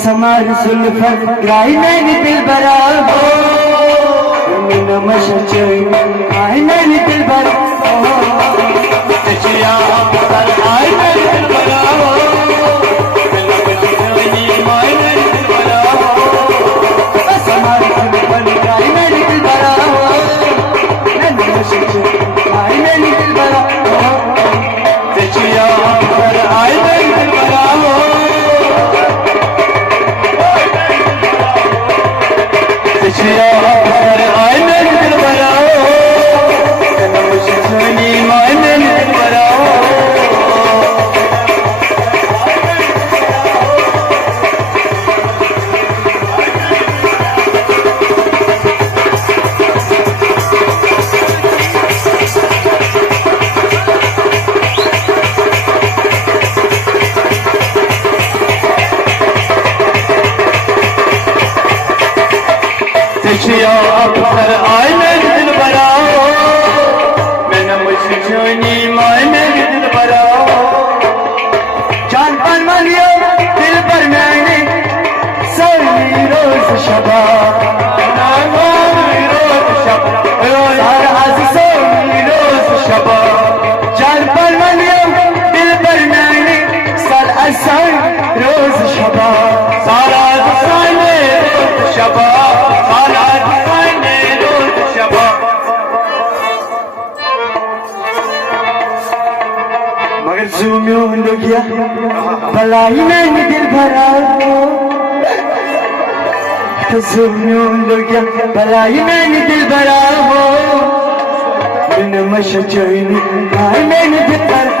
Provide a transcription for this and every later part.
समार सुल्फर गाई मैंने दिल भरा हो मैं नमश आई मैंने दिल भरा हो आई मैंने दिल भरा हो समार सुल्फर गाई मैंने दिल भरा हो मैं नमश आई मैंने दिल भरा हो आई मैंने दिल भरा हो भलाई मैंने दिल भरा हो भलाई मैंने दिल भरा हो बिन मश मैंने दिल भरा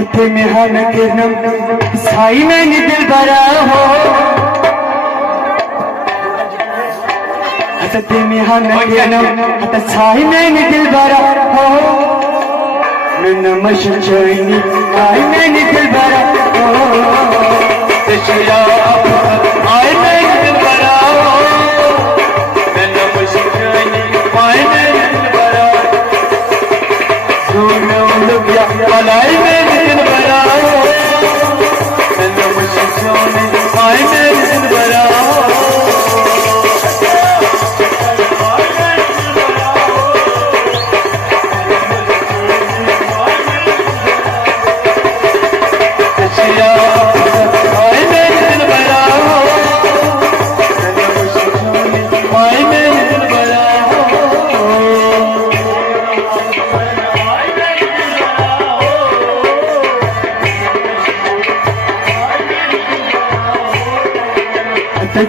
इतने में हम किरनम साई में दिल भरा हो हसते में हम किरनम हत साई में दिल भरा हो नन मशचैनी साई में दिल भरा हो तशया आई में दिल भरा हो नन मशचैनी साई में दिल भरा दोनों लोग या भलाई में